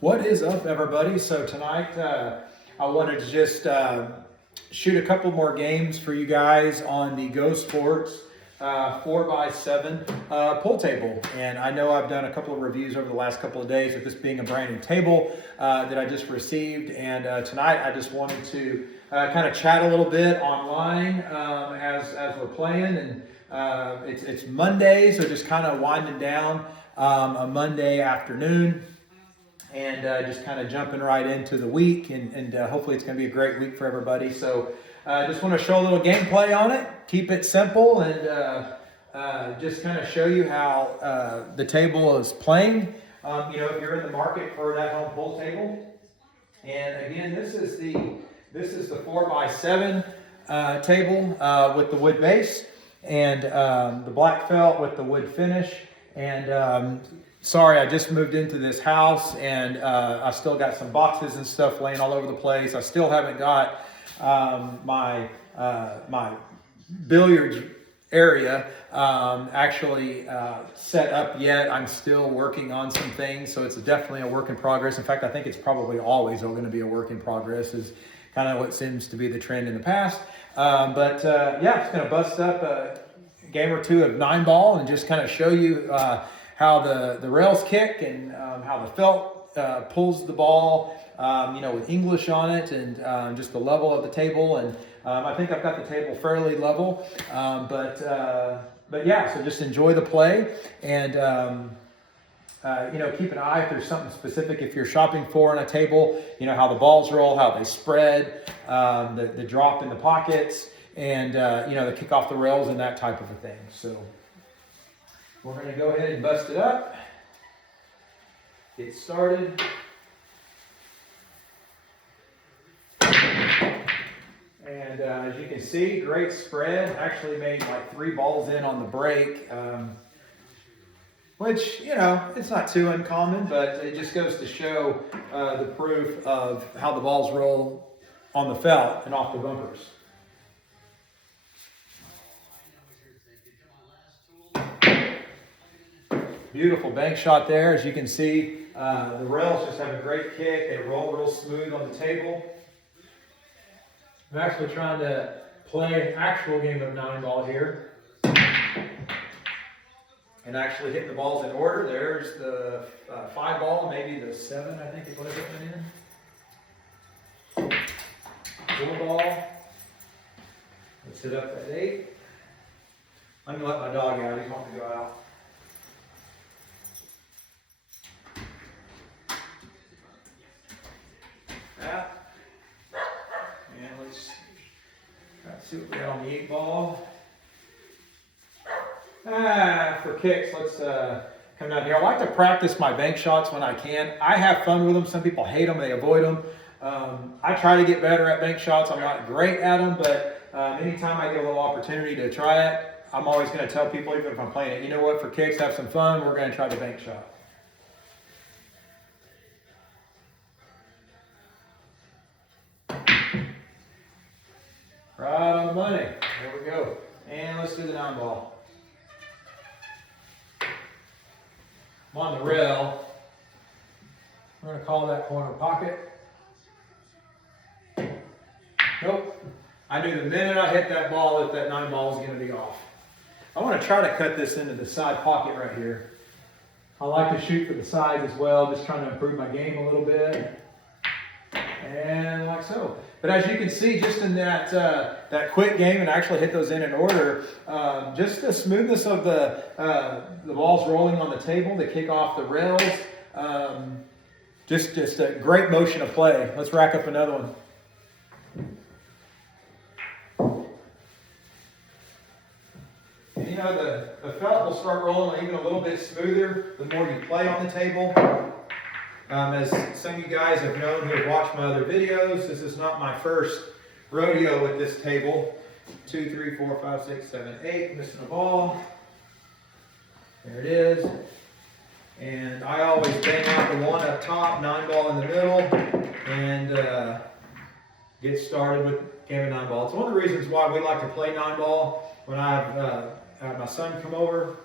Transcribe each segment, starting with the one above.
What is up, everybody? So tonight I wanted to just shoot a couple more games for you guys on the GoSports 4x7 pool table. And I know I've done a couple of reviews over the last couple of days with this being a brand new table that I just received. And tonight I just wanted to kind of chat a little bit online as we're playing. And it's Monday, so just kind of winding down a Monday afternoon. And just kind of jumping right into the week, and hopefully it's going to be a great week for everybody. So I just want to show a little gameplay on it, keep it simple, and just kind of show you how the table is playing. If you're in the market for that home pool table. And again, this is the 4x7 table with the wood base and the black felt with the wood finish. And sorry, I just moved into this house and I still got some boxes and stuff laying all over the place. I still haven't got my billiards area actually set up yet. I'm still working on some things, so it's definitely a work in progress. In fact, I think it's probably always going to be a work in progress, is kind of what seems to be the trend in the past. But yeah, just going to bust up a game or two of 9-ball and just kind of show you how the rails kick and how the felt pulls the ball, with English on it, and just the level of the table. And I think I've got the table fairly level, but yeah, so just enjoy the play and keep an eye if there's something specific if you're shopping for on a table. How the balls roll, how they spread, the drop in the pockets, and the kick off the rails and that type of a thing. So we're going to go ahead and bust it up, get started. And as you can see, great spread. Actually made like 3 balls in on the break, which, it's not too uncommon, but it just goes to show the proof of how the balls roll on the felt and off the bumpers. Beautiful bank shot there. As you can see, the rails just have a great kick. They roll real smooth on the table. I'm actually trying to play an actual game of 9-ball here. And actually hit the balls in order. There's the 5-ball, maybe the 7, I think is what I put in. 4-ball. Let's hit up at 8. I'm going to let my dog out. He's wanting to go out. And let's see what we got on the 8-ball. For kicks, let's come down here. I like to practice my bank shots when I can. I have fun with them. Some people hate them, they avoid them. I try to get better at bank shots. I'm not great at them, but anytime I get a little opportunity to try it, I'm always going to tell people, even if I'm playing it, you know what, for kicks, have some fun. We're going to try the bank shot. Right on the money. There we go. And let's do the 9-ball. I'm on the rail. We're going to call that corner pocket. Nope. I knew the minute I hit that ball that 9-ball was going to be off. I want to try to cut this into the side pocket right here. I like to shoot for the sides as well, just trying to improve my game a little bit. And like so. But as you can see, just in that quick game, and actually hit those in order, just the smoothness of the balls rolling on the table, the kick off the rails, just a great motion of play. Let's rack up another one. And the felt will start rolling even a little bit smoother the more you play on the table. As some of you guys have known who have watched my other videos, this is not my first rodeo with this table. 2, 3, 4, 5, 6, 7, 8, missing a ball. There it is. And I always bang out the 1 up top, 9-ball in the middle, and get started with game of 9-ball. It's one of the reasons why we like to play 9-ball when I have my son come over.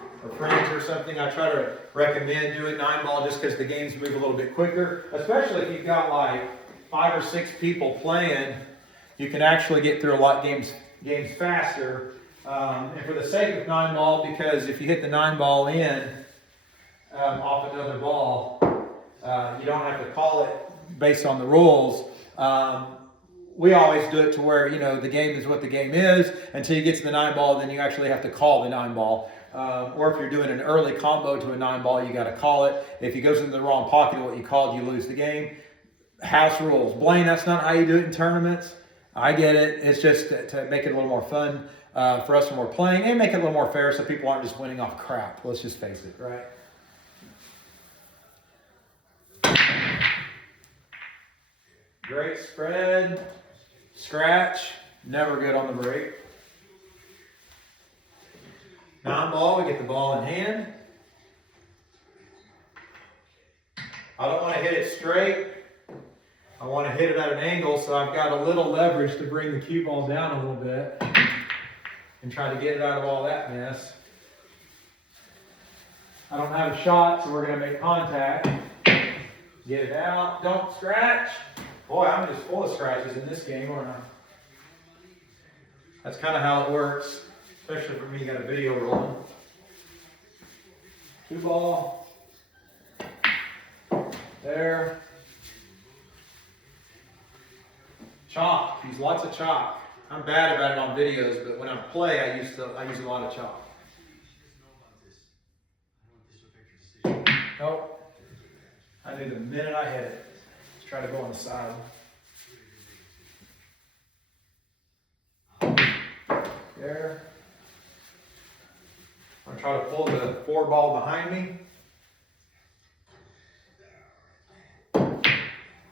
or friends or something, I try to recommend doing 9-ball just because the games move a little bit quicker, especially if you've got like 5 or 6 people playing. You can actually get through a lot of games faster. And for the sake of 9-ball, because if you hit the 9-ball in off another ball, you don't have to call it based on the rules. We always do it to where, you know, the game is what the game is until you get to the 9-ball, then you actually have to call the 9-ball. Or if you're doing an early combo to a 9-ball, you got to call it. If he goes into the wrong pocket of what you called, you lose the game. House rules. Blaine, that's not how you do it in tournaments. I get it. It's just to make it a little more fun for us when we're playing and make it a little more fair so people aren't just winning off crap. Let's just face it, right? Great spread. Scratch. Never good on the break. 9-ball, we get the ball in hand. I don't want to hit it straight. I want to hit it at an angle, so I've got a little leverage to bring the cue ball down a little bit and try to get it out of all that mess. I don't have a shot, so we're going to make contact. Get it out. Don't scratch. Boy, I'm just full of scratches in this game, aren't I? That's kind of how it works, especially for me. You got a video rolling. 2-ball. There. Chalk. Use lots of chalk. I'm bad about it on videos, but when I play, I use a lot of chalk. Nope. I knew the minute I hit it. Let's try to go on the side. There. I'm going to try to pull the 4-ball behind me.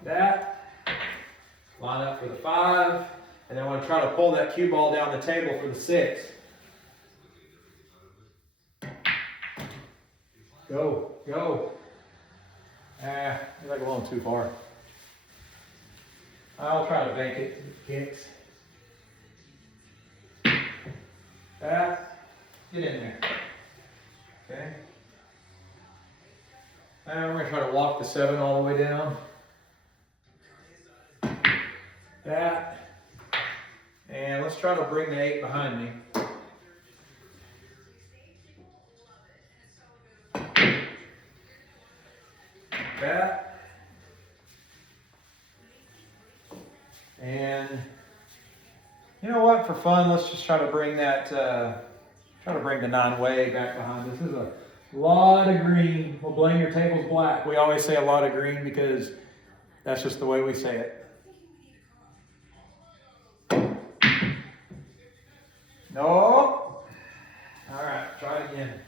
That. Line up for the 5. And then I want to try to pull that cue ball down the table for the 6. Go, go. You're like a little too far. I'll try to bank it. Kicks. That. Get in there. Okay. And we're going to try to walk the 7 all the way down. That. And let's try to bring the 8 behind me. That. And you know what? For fun, let's just try to bring that, try to bring the 9 way back behind us. This is a lot of green. We'll blame your table's black. We always say a lot of green because that's just the way we say it. No. All right, try it again.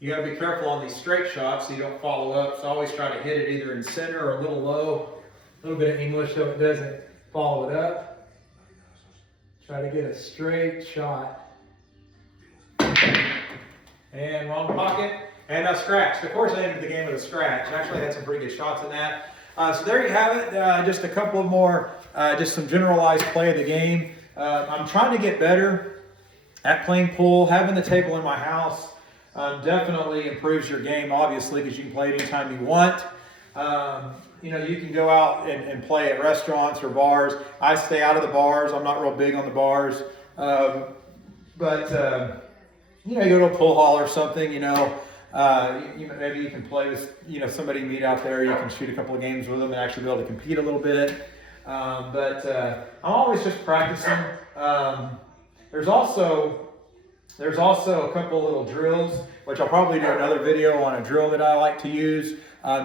You got to be careful on these straight shots so you don't follow up. So always try to hit it either in center or a little low. A little bit of English so it doesn't follow it up. Try to get a straight shot. And wrong pocket. And I scratched. Of course, I ended the game with a scratch. I actually had some pretty good shots in that. So there you have it. Just a couple more, just some generalized play of the game. I'm trying to get better at playing pool. Having the table in my house definitely improves your game, obviously, because you can play it anytime you want. You know, you can go out and play at restaurants or bars. I stay out of the bars. I'm not real big on the bars. But you know, you go to a pool hall or something, you know, maybe you can play with, you know, somebody you meet out there. You can shoot a couple of games with them and actually be able to compete a little bit. But I'm always just practicing. There's also a couple little drills, which I'll probably do another video on a drill that I like to use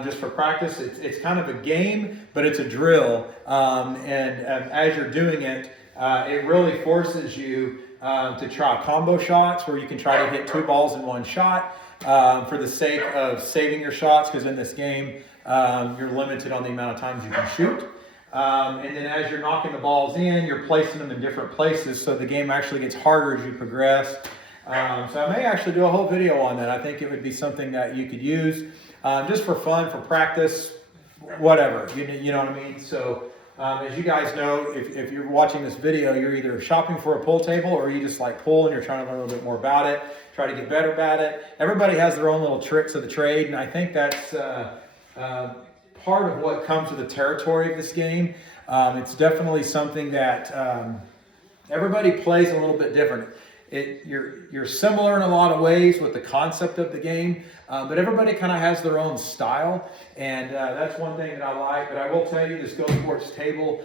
just for practice. It's kind of a game, but it's a drill. As you're doing it, it really forces you to try combo shots where you can try to hit 2 balls in 1 shot for the sake of saving your shots, because in this game, you're limited on the amount of times you can shoot. And then as you're knocking the balls in, you're placing them in different places, so the game actually gets harder as you progress. So I may actually do a whole video on that. I think it would be something that you could use just for fun, for practice, whatever. You know what I mean? So As you guys know, if you're watching this video, you're either shopping for a pool table or you just like pool and you're trying to learn a little bit more about it, try to get better at it. Everybody has their own little tricks of the trade, and I think that's part of what comes with the territory of this game. It's definitely something that everybody plays a little bit different. You're similar in a lot of ways with the concept of the game, but everybody kind of has their own style, and that's one thing that I like. But I will tell you, this GoSports table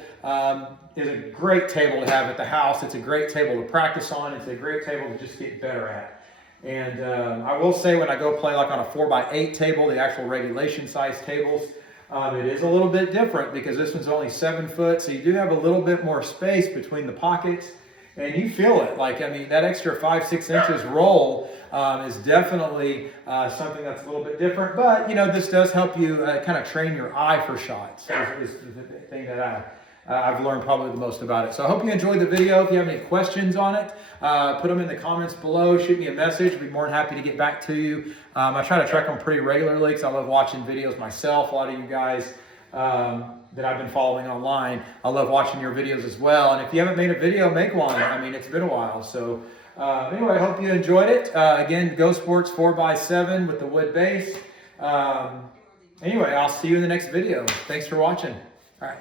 is a great table to have at the house. It's a great table to practice on. It's a great table to just get better at. And I will say, when I go play like on a 4x8 table, the actual regulation size tables, it is a little bit different because this one's only 7 foot, so you do have a little bit more space between the pockets. And you feel it. Like, I mean, that extra 5-6 inches roll is definitely something that's a little bit different. But, you know, this does help you kind of train your eye for shots, is the thing that I've learned probably the most about it. So I hope you enjoyed the video. If you have any questions on it, put them in the comments below. Shoot me a message. I'd be more than happy to get back to you. I try to track them pretty regularly because I love watching videos myself. A lot of you guys that I've been following online, I love watching your videos as well. And if you haven't made a video, make one. I mean, it's been a while. So anyway, I hope you enjoyed it. Again, GoSports 4x7 with the wood base. Anyway, I'll see you in the next video. Thanks for watching. All right.